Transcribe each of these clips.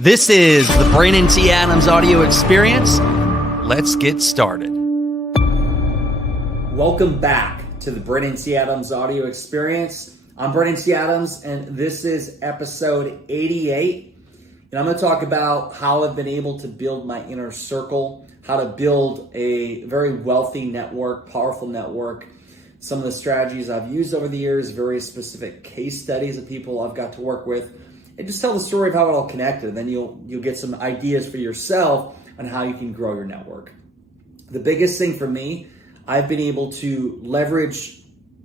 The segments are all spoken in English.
This is the Brandon T. Adams audio experience. Let's get started. Welcome back to the Brandon T. Adams audio experience. I'm Brandon T. Adams, and this is episode 88. And I'm going to talk about how I've been able to build my inner circle, how to build a very wealthy network, powerful network, some of the strategies I've used over the years, very specific case studies of people I've got to work with, and just tell the story of how it all connected. Then you'll get some ideas for yourself on how you can grow your network. The biggest thing for me, I've been able to leverage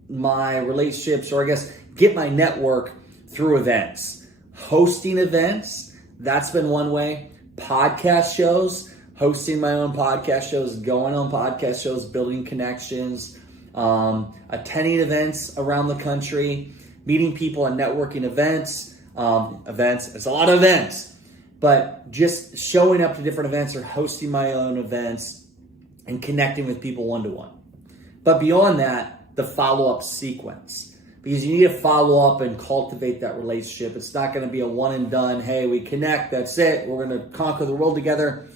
my relationships, or I guess get my network through events. Hosting events, that's been one way. Podcast shows, hosting my own podcast shows, going on podcast shows, building connections, attending events around the country, meeting people at networking events. It's a lot of events, but just showing up to different events or hosting my own events and connecting with people one-to-one. But beyond that, the follow-up sequence, because you need to follow up and cultivate that relationship. It's not going to be a one and done. Hey, we connect. That's it. We're going to conquer the world together.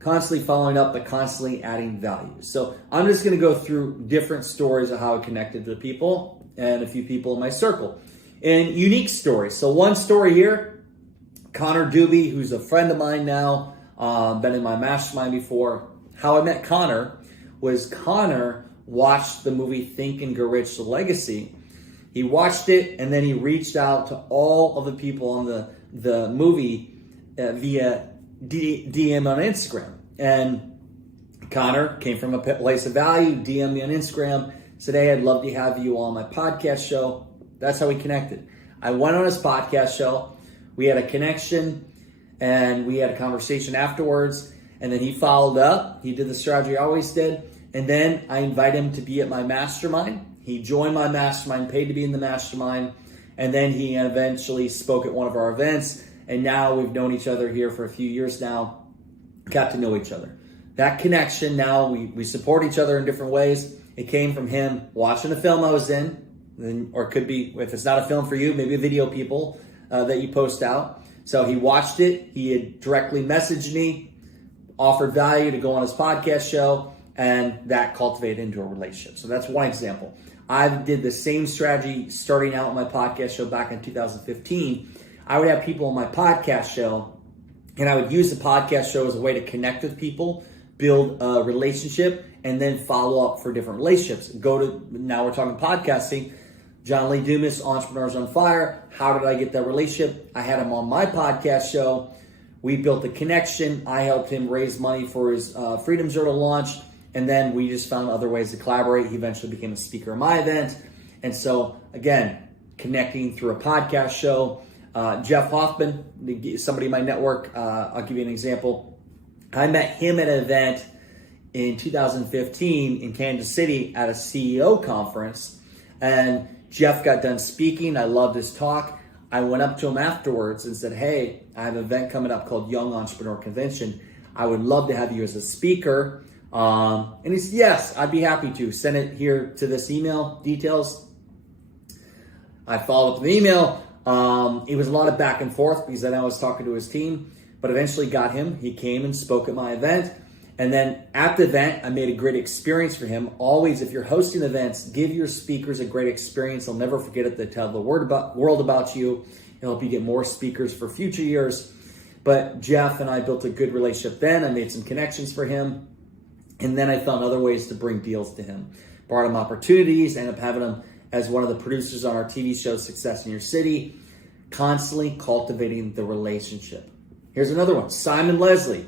Constantly following up, but constantly adding value. So I'm just going to go through different stories of how I connected to people and a few people in my circle. And unique stories. So one story here, Connor Doobie, who's a friend of mine now, been in my mastermind before. How I met Connor was Connor watched the movie Think and Grow Rich, The Legacy. He watched it and then he reached out to all of the people on the movie via DM on Instagram. And Connor came from a place of value, DM me on Instagram, said, hey, I'd love to have you on my podcast show. That's how we connected. I went on his podcast show. We had a connection and we had a conversation afterwards. And then he followed up. He did the strategy I always did. And then I invited him to be at my mastermind. He joined my mastermind, paid to be in the mastermind. And then he eventually spoke at one of our events. And now we've known each other here for a few years now. Got to know each other. That connection, now we support each other in different ways. It came from him watching the film I was in. Or it could be, if it's not a film for you, maybe a video people that you post out. So he watched it. He had directly messaged me, offered value to go on his podcast show, and that cultivated into a relationship. So that's one example. I did the same strategy starting out my podcast show back in 2015. I would have people on my podcast show, and I would use the podcast show as a way to connect with people, build a relationship, and then follow up for different relationships. Now we're talking podcasting. John Lee Dumas, Entrepreneurs on Fire. How did I get that relationship? I had him on my podcast show. We built a connection. I helped him raise money for his Freedom Journal launch. And then we just found other ways to collaborate. He eventually became a speaker at my event. And so, again, connecting through a podcast show. Jeff Hoffman, somebody in my network, I'll give you an example. I met him at an event in 2015 in Kansas City at a CEO conference. And Jeff got done speaking. I loved his talk. I went up to him afterwards and said, hey, I have an event coming up called Young Entrepreneur Convention. I would love to have you as a speaker. And he said, yes, I'd be happy to. Send it here to this email, details. I followed up with the email. It was a lot of back and forth because then I was talking to his team, but eventually got him. He came and spoke at my event. And then at the event, I made a great experience for him. Always, if you're hosting events, give your speakers a great experience. They'll never forget it. They tell the world about you. It'll help you get more speakers for future years. But Jeff and I built a good relationship then. I made some connections for him. And then I found other ways to bring deals to him. Brought him opportunities, ended up having him as one of the producers on our TV show, Success in Your City. Constantly cultivating the relationship. Here's another one, Simon Leslie.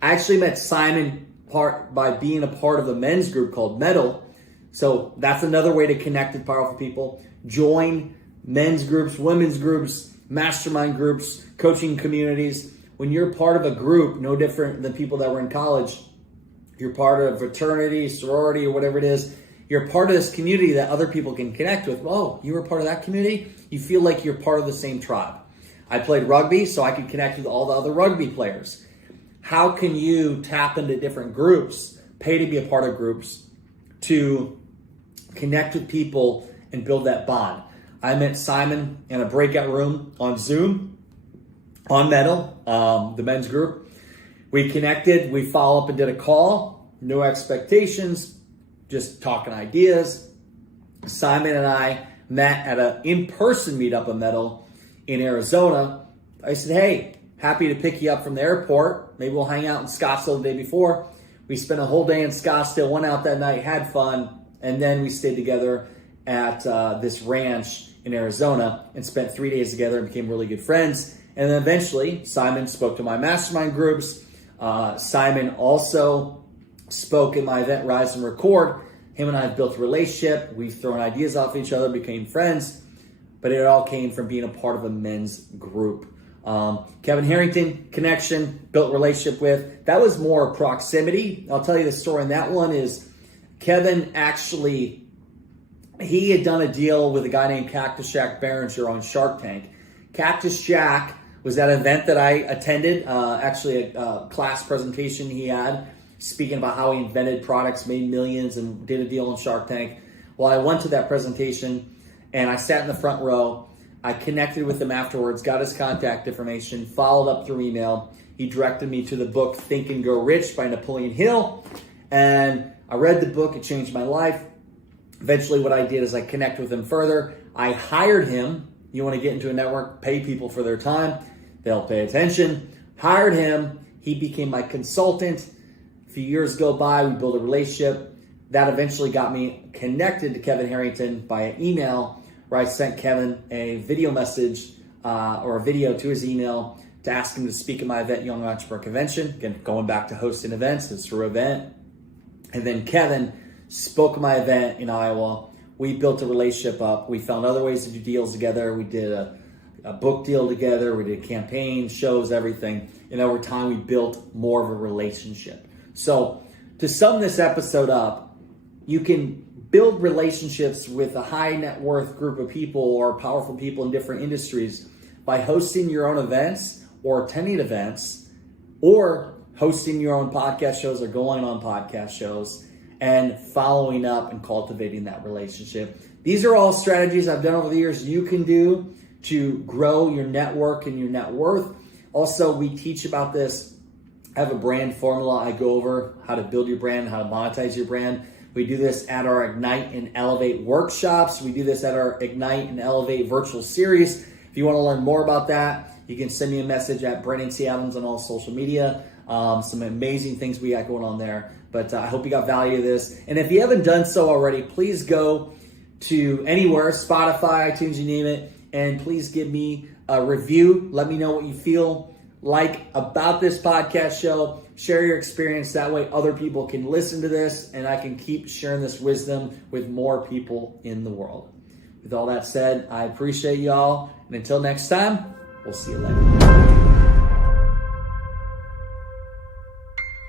I actually met Simon by being a part of a men's group called Metal. So that's another way to connect with powerful people. Join men's groups, women's groups, mastermind groups, coaching communities. When you're part of a group, no different than people that were in college, you're part of a fraternity, sorority, or whatever it is. You're part of this community that other people can connect with. Oh, you were part of that community? You feel like you're part of the same tribe. I played rugby, so I could connect with all the other rugby players. How can you tap into different groups, pay to be a part of groups, to connect with people and build that bond? I met Simon in a breakout room on Zoom. on Metal, the men's group. We connected, we followed up and did a call, no expectations, just talking ideas. Simon and I met at an in-person meetup of Metal in Arizona. I said, hey, happy to pick you up from the airport. Maybe we'll hang out in Scottsdale the day before. We spent a whole day in Scottsdale, went out that night, had fun, and then we stayed together at this ranch in Arizona and spent 3 days together and became really good friends. And then eventually, Simon spoke to my mastermind groups. Simon also spoke at my event, Rise and Record. Him and I have built a relationship. We've thrown ideas off each other, became friends, but it all came from being a part of a men's group. Kevin Harrington, connection, built a relationship with. That was more proximity. I'll tell you the story on that one is Kevin actually, he had done a deal with a guy named Cactus Jack Berenger on Shark Tank. Cactus Jack was at an event that I attended, actually a class presentation he had, speaking about how he invented products, made millions, and did a deal on Shark Tank. Well, I went to that presentation, and I sat in the front row. I connected with him afterwards, got his contact information, followed up through email. He directed me to the book Think and Grow Rich by Napoleon Hill, and I read the book. It changed my life. Eventually, what I did is I connected with him further. I hired him. You want to get into a network, pay people for their time. They'll pay attention. Hired him. He became my consultant. A few years go by. We built a relationship. That eventually got me connected to Kevin Harrington by email, where I sent Kevin a video message or a video to his email to ask him to speak at my event, Young Entrepreneur Convention. Again, going back to hosting events, it's through event. And then Kevin spoke at my event in Iowa. We built a relationship up. We found other ways to do deals together. We did a book deal together. We did campaigns, shows, everything. And over time, we built more of a relationship. So to sum this episode up, you can build relationships with a high net worth group of people or powerful people in different industries by hosting your own events or attending events or hosting your own podcast shows or going on podcast shows and following up and cultivating that relationship. These are all strategies I've done over the years you can do to grow your network and your net worth. Also, we teach about this. I have a brand formula. I go over how to build your brand, how to monetize your brand. We do this at our Ignite and Elevate workshops. We do this at our Ignite and Elevate virtual series. If you want to learn more about that, you can send me a message at Brandon C. Adams on all social media. Some amazing things we got going on there. But I hope you got value of this. And if you haven't done so already, please go to anywhere, Spotify, iTunes, you name it, and please give me a review. Let me know what you feel like about this podcast show. Share your experience. That way other people can listen to this and I can keep sharing this wisdom with more people in the world. With all that said, I appreciate y'all. And until next time, we'll see you later.